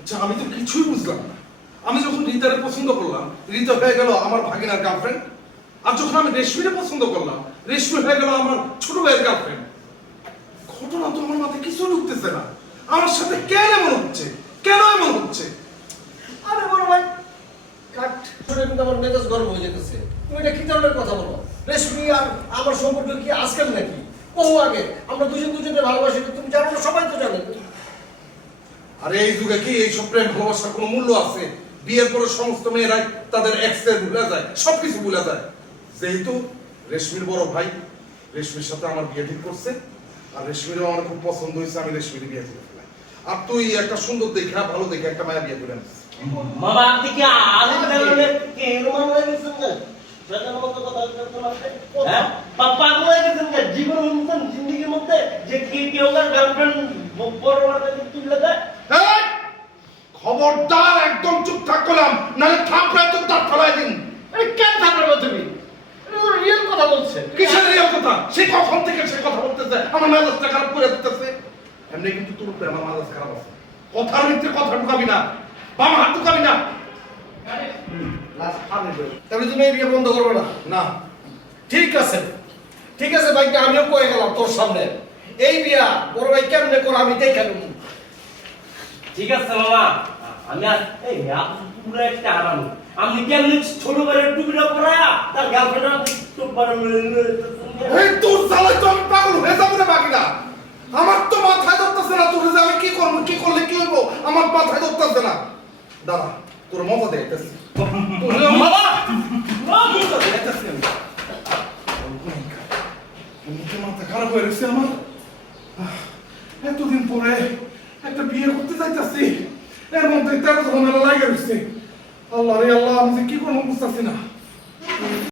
আচ্ছা আমি তো কিছুই বুঝলাম না। আমি যখন রিতারে পছন্দ করলাম, রিতা হয়ে গেল আমার ভাগিনার গার্লফ্রেন্ড, আর যখন আমি রেশমিরে পছন্দ করলাম, রেশমি হয়ে গেল আমার ছোট ভাইয়ের গার্লফ্রেন্ড। ঘটনা তো আমার মাথায় কিছু ঢুকতেছে না। আমার সাথে কেন এমন হচ্ছে, কেন এমন হচ্ছে? আরে বড় ভাই, কাট শুনে কিন্তু আমার মেজাজ গরম হয়ে যেতেছে। তুমি এটা কি ধরনের কথা বলো? রেশমি আর আমার সম্পর্ক কি আজকাল নাকি? বহু আগে আমরা দুজনকে ভালোবাসি, তুমি জানো না, সবাই তো জানে। আরে এই যুগে কি এইসব প্রেম ভালোবাসার কোনো মূল্য আছে? বিয়ের পরে সমস্ত মেয়েরাই তাদের এক্সের ভুলে যায়, সবকিছু ভুলে যায়। যেহেতু রেশমির বড় ভাই রেশমির সাথে আমার বিয়ে ঠিক করছে, আর রেশমিরও আমার খুব পছন্দ হয়েছে, আমি রেশমির বিয়ে করে ফেলাই। আর তুই একটা সুন্দর দেখে ভালো দেখে একটা মায়া বিয়ে করে আনিস। মামা আপনি কি আলু ডালের কে রোমান হয়ে গেছেন না? সেটার মতো কথা বলতে পারতে? হ্যাঁ, পাপা হয়ে গেছেন না? জীবন অনুমান জিন্দেগির মধ্যে যে কি কেউ তার গার্লফ্রেন্ড বড় মাথা তুলে দেয়। এই খবরদার, একদম চুপ থাক করলাম, নাহলে থাপড়ায় তো দাঁত ফেলাই দিন। আরে কেন থাকবে তুমি? রিয়েল কথা বলছে। কিসের রিয়েল কথা? সে কখন থেকে সে কথা বলতেছে, আমার মেজাজটা খারাপ করে দিতেছে। এমনি কিন্তু তোর উপরে আমার মেজাজ খারাপ আছে। কথার ভিতরে কথা ঢুকাবি না, বাম হাত ঢুকাবি না। তাহলে তুমি এই বিয়ে বন্ধ করবে না? না ঠিক আছে, ঠিক আছে ভাইটা, আমিও কয়ে গেলাম তোর সামনে। এই বিয়া বড় ভাই কেমনে করে আমি দেখে নেব। ঠিক আছে মামা, আমি আর এই আপনি পুরো একটা আরাম। আপনি কেমন ছোট বেড়ে টুপিটা পরায়া তার গার্লফ্রেন্ড তো এই তোর জ্বালায় তো আমি পাগল হয়ে যাবো রে বাকিরা। আমার তো মাথায় ধরতেছে না, তোর যে আমি কি করবো, কি করলে কি হইবো, আমার মাথায় ধরতেছে না। দাঁড়া, তোর মজা দেখতেছি। মামা মাথা খারাপ হয়ে গেছে আমার। এতদিন পরে একটা বিয়ে করতে যাইতেছি, এর মধ্যে 13 ঝামেলা লাগে গেছে। আল্লাহ রে আল্লাহ, আমি যে কি করবো বুঝতেছি না।